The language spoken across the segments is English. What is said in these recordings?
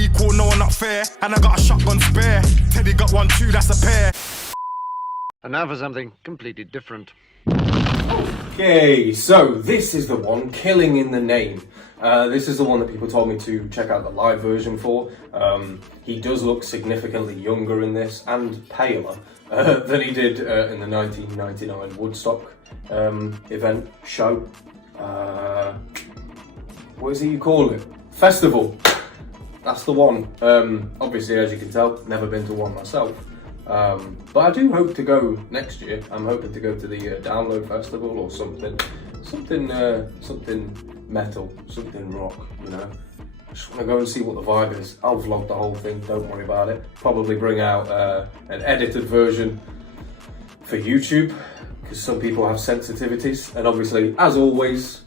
equal, no, not fair. And I got a shotgun spare. Teddy got one too, that's a pair. And now for something completely different. Okay, so this is the one, Killing in the Name. This is the one that people told me to check out the live version for. He does look significantly younger in this and paler than he did in the 1999 Woodstock event show. What is it you call it? Festival. That's the one. Obviously, as you can tell, never been to one myself. But I do hope to go next year. I'm hoping to go to the Download Festival or something metal, something rock, you know. I just want to go and see what the vibe is. I'll vlog the whole thing, don't worry about it. Probably bring out an edited version for YouTube, because some people have sensitivities. And obviously, as always,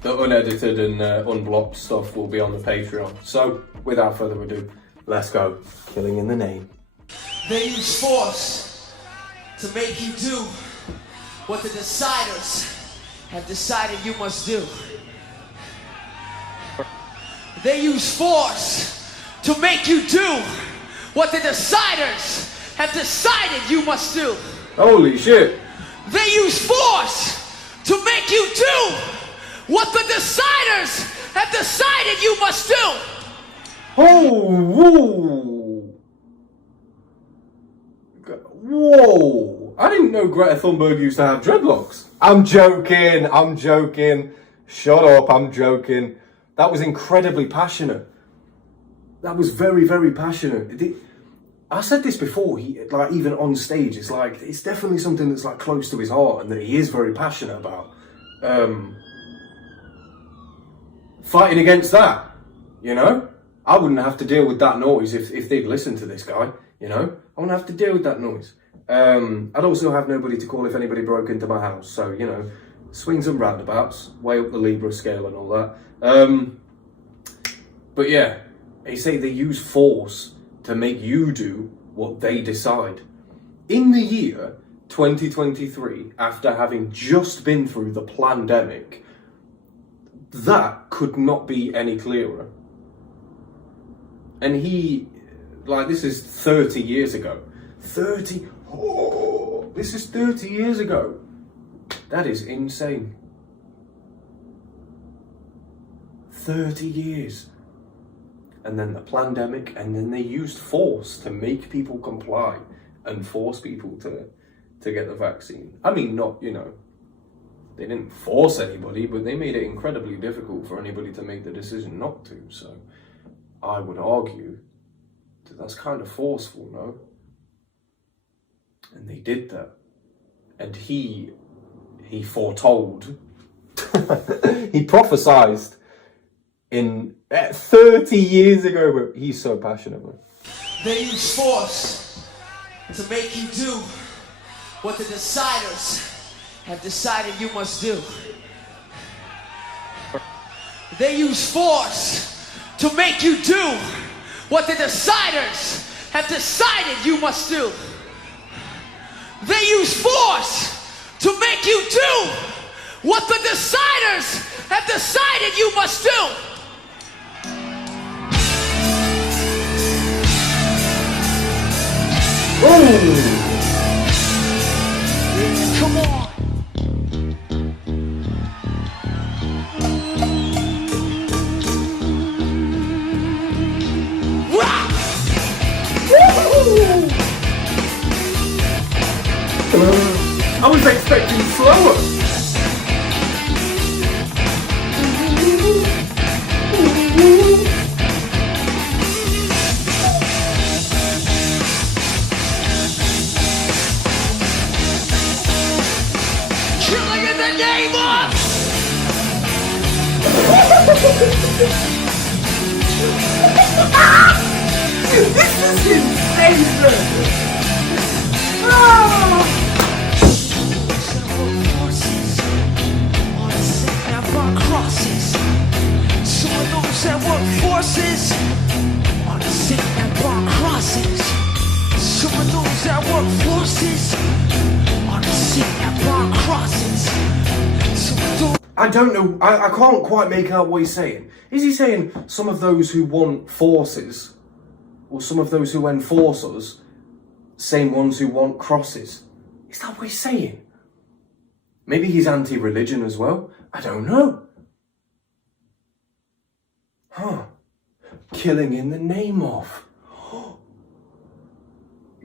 the unedited and unblocked stuff will be on the Patreon. So, without further ado, let's go. Killing in the Name. They use force to make you do what the deciders have decided you must do. They use force to make you do what the deciders have decided you must do. Holy shit. They use force to make you do what the deciders have decided you must do. Oh, whoa. Whoa. I didn't know Greta Thunberg used to have dreadlocks. I'm joking. Shut up, I'm joking. That was incredibly passionate. That was very, very passionate. I said this before, like even on stage, it's definitely something that's like close to his heart and that he is very passionate about. Fighting against that, you know? I wouldn't have to deal with that noise if they'd listen to this guy, you know? I wouldn't have to deal with that noise. I'd also have nobody to call if anybody broke into my house, so, you know, swings and roundabouts, way up the Libra scale and all that. But yeah, they say they use force to make you do what they decide. In the year 2023, after having just been through the pandemic, that could not be any clearer. And this is 30 years ago. This is 30 years ago. That is insane. 30 years. And then the pandemic, and then they used force to make people comply and force people to get the vaccine. I mean, not, you know, they didn't force anybody, but they made it incredibly difficult for anybody to make the decision not to. So I would argue that that's kind of forceful, no? And they did that. And he foretold, he prophesized in 30 years ago, but he's so passionate, man. They use force to make you do what the deciders have decided you must do. They use force to make you do what the deciders have decided you must do. They use force to make you do what the deciders have decided you must do. Ooh. Come on. Rock. I was expecting slower. Killing in the name of. This is insane. That work forces on the sick and born crosses. Some of those that work forces on the sick and born crosses. Some of those. I I don't know. I can't quite make out what he's saying. Is he saying some of those who want forces, or some of those who enforce us, same ones who want crosses? Is that what he's saying? Maybe he's anti-religion as well. I don't know. Huh. Killing in the name of.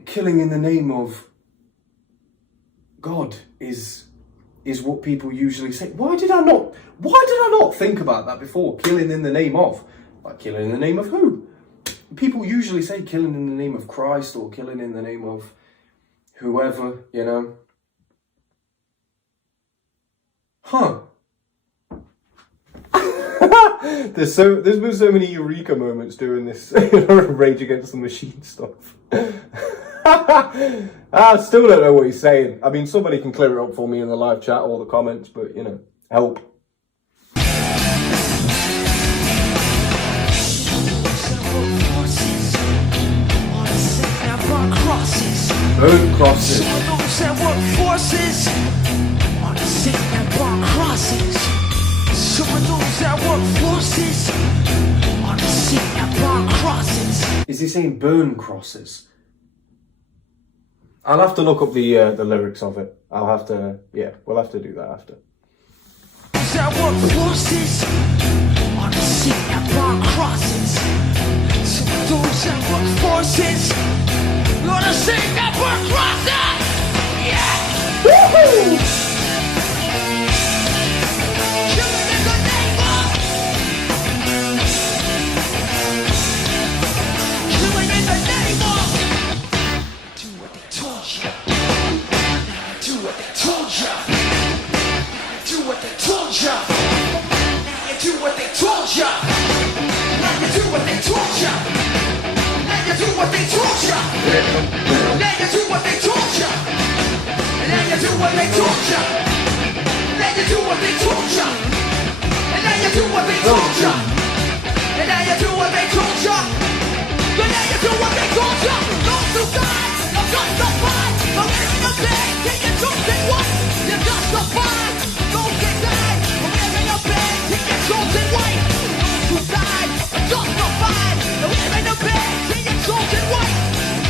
Killing in the name of God is what people usually say. Why did I not think about that before? Killing in the name of. Like, killing in the name of who? People usually say killing in the name of Christ or killing in the name of whoever, you know. Huh. There's been so many eureka moments doing this Rage Against the Machine stuff. I still don't know what he's saying. I mean, somebody can clear it up for me in the live chat or the comments, but, you know, help. Burn crosses. Some of those that work forces on the sick and burn crosses. Some of those that work forces on the sick and burn crosses. Is he saying burn crosses? I'll have to look up the lyrics of it. I'll have to, yeah, we'll have to do that after. That work forces on the sick and burn crosses. Some of those that work forces on the sick and burn crosses. Yeah. Woohoo! Killing in the name of. Killing in the name of. Do what they told you. Do what they told you. Do what they told you. Now you do what they told you. Now you do what they told you. Now you do what they told you. Now you do what they told you. Now you do what they told you. Now you do what they told you. And now you do what they told you. And now you do what they told you. And now you do what they told you. Those who died, I'm justified. I'm wearing a bag, can you chosen what? You're justified. Those that died, I'm wearing a bag, can you chosen white? Those who died, I'm justified. I'm wearing a bag, can you chosen white?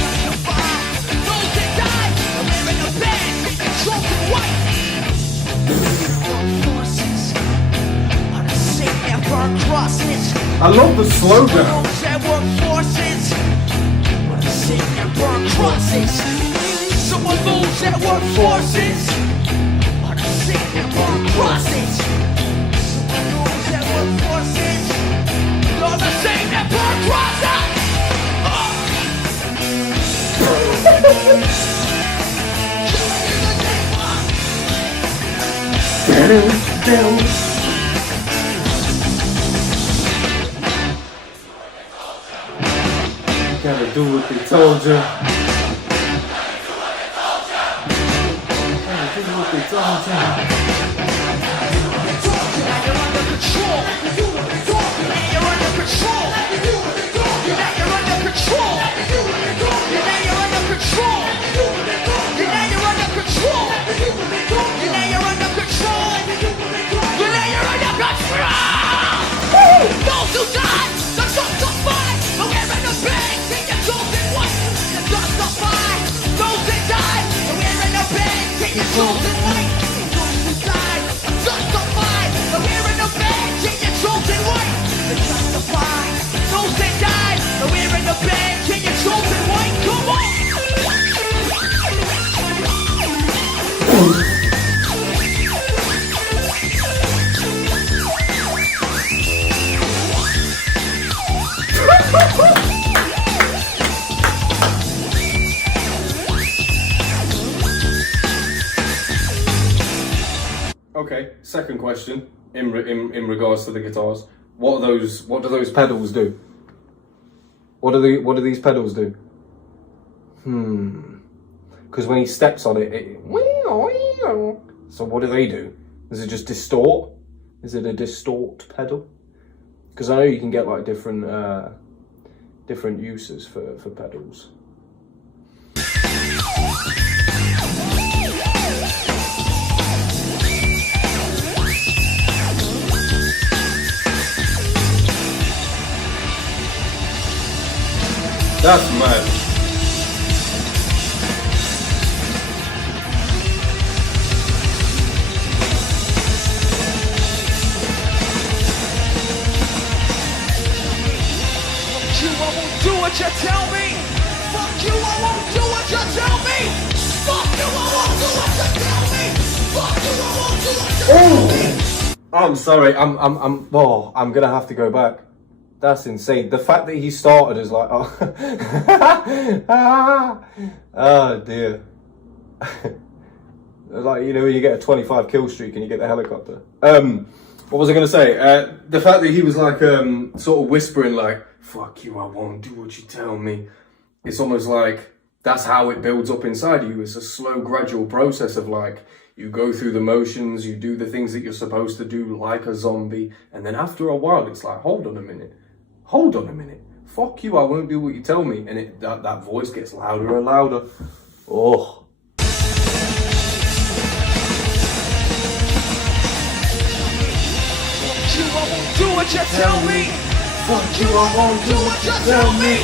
Justified. Those that died, I'm wearing a bag, can you chosen white? Forces on the sick and burn crosses. I love the slogan. Those that work forces on the sick and burn crosses. Some of those that work forces on the sick and burn crosses. Some of those that work forces on the sick and burn crosses. Gotta do what they told you. Gotta do what they told you. Now you're under control. Now you're under control. Now you're under control. Now you're under control. Now you're under control. Now you're under control. Now you're under control. Those who died, they're justified. They're wearing a bag, and you're chosen white. You're justified. Those that died, they're wearing a bag, and you're chosen white. Those who died, are justified. They're wearing a bag, and you're chosen white. You're justified. Those that died, they're wearing a bag, and you're chosen white. Come on. Okay, second question in regards to the guitars. What do those pedals do? What do these pedals do? Because when he steps on it, so what do they do? Does it just distort? Is it a distort pedal? Because I know you can get like different uses for pedals. That's mad. Fuck you, I won't do what you tell me. Fuck you, I won't do what you tell me. Fuck you, I won't do what you tell me. Fuck you, I won't do what you tell me. I'm sorry, I'm gonna have to go back. That's insane. The fact that he started is like, oh, oh dear. Like, you know, when you get a 25 kill streak and you get the helicopter. What was I gonna say? The fact that he was like, sort of whispering like, fuck you, I won't do what you tell me. It's almost like that's how it builds up inside you. It's a slow, gradual process of like, you go through the motions, you do the things that you're supposed to do like a zombie, and then after a while it's like, hold on a minute, fuck you, I won't do what you tell me, and that voice gets louder and louder. Oh. Fuck you, I won't do what you tell me. Fuck you, I won't do what you tell me.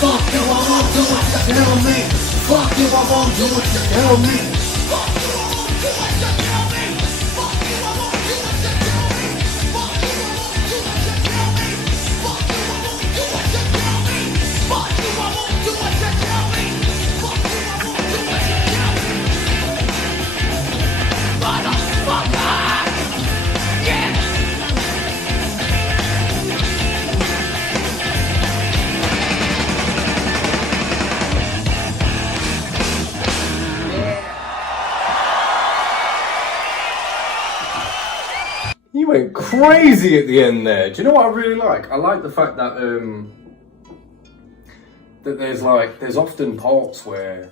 Fuck you, I won't do what you tell me. Fuck you, I won't do what you tell me. Fuck you, I won't do what you tell me. Fuck you, I won't do what you tell me. Fuck you, I won't do what you tell me. Fuck you, I won't do what you tell me. Fuck you, I won't do what you tell me. Fuck you, I won't do what you tell me. Motherfucker! Yeah! You went crazy at the end there. Do you know what I really like? I like the fact that that there's often parts where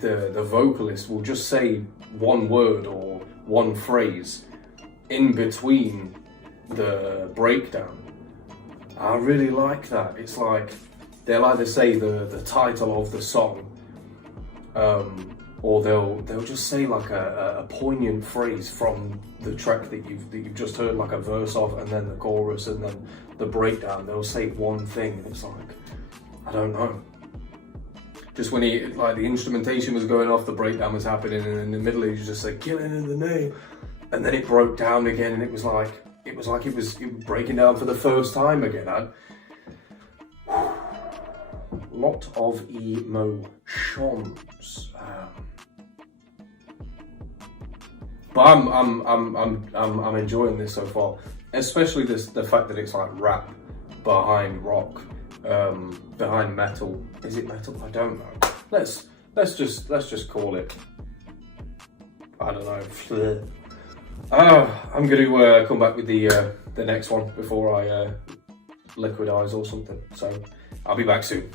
the vocalist will just say one word or one phrase in between the breakdown. I really like that. It's like they'll either say the title of the song, or they'll just say like a poignant phrase from the track that you've just heard, like a verse of, and then the chorus, and then the breakdown. They'll say one thing, and it's like, I don't know. Just when the instrumentation was going off, the breakdown was happening, and in the middle he just said "killing in the name," and then it broke down again, and it was breaking down for the first time again. Lot of emotions. But I'm enjoying this so far, especially the fact that it's like rap behind rock, behind metal. Is it metal? I don't know. Let's just call it, I don't know. I'm going to come back with the next one before I liquid eyes or something. So I'll be back soon.